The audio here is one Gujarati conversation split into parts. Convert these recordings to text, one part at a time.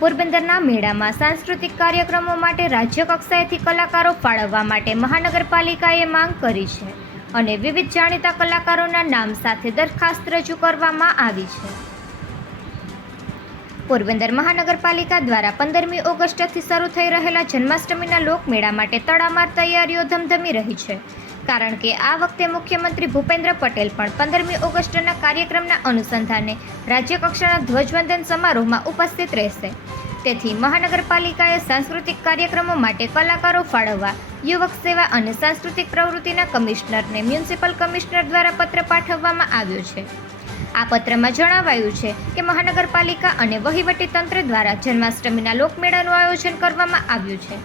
પોરબંદરના મેળામાં સાંસ્કૃતિક કાર્યક્રમો માટે રાજ્ય કક્ષાએથી કલાકારો ફાળવવા માટે મહાનગરપાલિકાએ માંગ કરી છે અને વિવિધ જાણીતા કલાકારોના નામ સાથે દરખાસ્ત રજૂ કરવામાં આવી છે. પોરબંદર મહાનગરપાલિકા દ્વારા પંદરમી ઓગસ્ટથી શરૂ થઈ રહેલા જન્માષ્ટમીના લોકમેળા માટે તડામાર તૈયારીઓ ધમધમી રહી છે. કારણ કે આ વખતે મુખ્યમંત્રી ભૂપેન્દ્ર પટેલ પણ પંદરમી ઓગસ્ટના કાર્યક્રમના અનુસંધાને રાજ્યકક્ષાના ધ્વજવંદન સમારોહમાં ઉપસ્થિત રહેશે. તેથી મહાનગરપાલિકાએ સાંસ્કૃતિક કાર્યક્રમો માટે કલાકારો ફાળવવા, યુવક સેવા અને સાંસ્કૃતિક પ્રવૃત્તિના કમિશનરને મ્યુનિસિપલ કમિશનર દ્વારા પત્ર પાઠવવામાં આવ્યો છે. આ પત્રમાં જણાવાયું છે કે મહાનગરપાલિકા અને વહીવટી તંત્ર દ્વારા જન્માષ્ટમીના લોકમેળાનું આયોજન કરવામાં આવ્યું છે.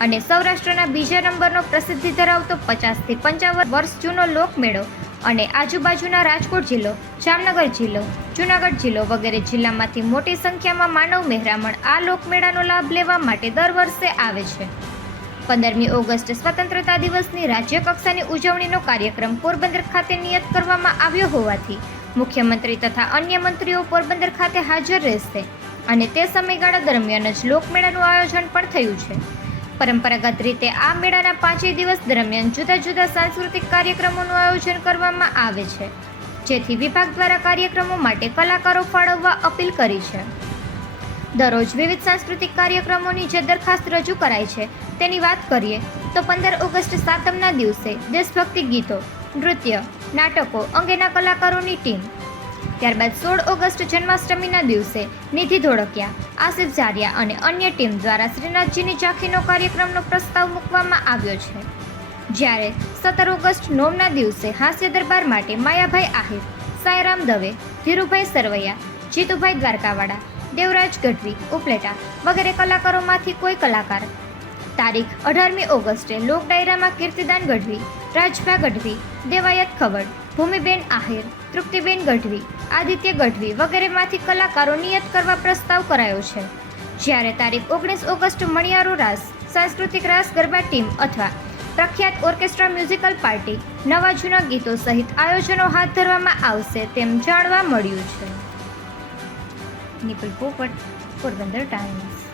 અને સૌરાષ્ટ્રના બીજા નંબરનો પ્રસિદ્ધિ ધરાવતો પચાસથી પંચાવન વર્ષ જૂનો લોકમેળો અને આજુબાજુના રાજકોટ જિલ્લો, જામનગર જિલ્લો, જૂનાગઢ જિલ્લો વગેરે જિલ્લામાંથી મોટી સંખ્યામાં માનવ મહેરામણ આ લોકમેળાનો લાભ લેવા માટે દર વર્ષે આવે છે. પંદરમી ઓગસ્ટ સ્વતંત્રતા દિવસની રાજ્ય કક્ષાની ઉજવણીનો કાર્યક્રમ પોરબંદર ખાતે નિયત કરવામાં આવ્યો હોવાથી મુખ્યમંત્રી તથા અન્ય મંત્રીઓ પોરબંદર ખાતે હાજર રહેશે અને તે સમયગાળા દરમિયાન જ લોકમેળાનું આયોજન પણ થયું છે. પરંપરાગત રીતે આ મેળાના પાંચેય દિવસ દરમિયાન જુદા જુદા સાંસ્કૃતિક કાર્યક્રમોનું આયોજન કરવામાં આવે છે, જેથી વિભાગ દ્વારા કાર્યક્રમો માટે કલાકારો ફાળવવા અપીલ કરી છે. દરરોજ વિવિધ સાંસ્કૃતિક કાર્યક્રમોની જે દરખાસ્ત રજૂ કરાય છે, તેની વાત કરીએ તો પંદર ઓગસ્ટ સાતમના દિવસે દેશભક્તિ ગીતો, નૃત્ય, નાટકો અંગેના કલાકારોની ટીમ ત્યારબાદ સોળ ઓગસ્ટ જન્માષ્ટમીના દિવસે નિધિ ધોળકિયા, આસિફ ઝારિયા અને અન્ય ટીમ દ્વારા શ્રીનાથજીની ઝાંખીનો કાર્યક્રમનો પ્રસ્તાવ મૂકવામાં આવ્યો છે. જ્યારે સત્તર ઓગસ્ટ નોમના દિવસે હાસ્ય દરબાર માટે માયાભાઈ આહિર સાયરામ દવે, ધીરુભાઈ સરવૈયા, જીતુભાઈ દ્વારકાવાડા દેવરાજ ગઢવી, ઉપલેટા વગેરે કલાકારોમાંથી કોઈ કલાકાર. તારીખ અઢારમી ઓગસ્ટે લોક ડાયરામાં કીર્તિદાન ગઢવી, રાજભા ગઢવી, દેવાયત ખવડ ભૂમિબેન આહિર, તૃપ્તિબેન ગઢવી, આદિત્ય ગઢવી વગેરેમાંથી કલાકારો નિયત કરવા પ્રસ્તાવ કરાયો છે. જ્યારે તારીખ ઓગણીસ ઓગસ્ટ મણિયારો રાસ, સાંસ્કૃતિક રાસ ગરબા ટીમ અથવા પ્રખ્યાત ઓર્કેસ્ટ્રા મ્યુઝિકલ પાર્ટી નવા જૂના ગીતો સહિત આયોજનો હાથ ધરવામાં આવશે તેમ જાણવા મળ્યું છે. નિપુલ પોપટ, પોરબંદર ટાઈમ્સ.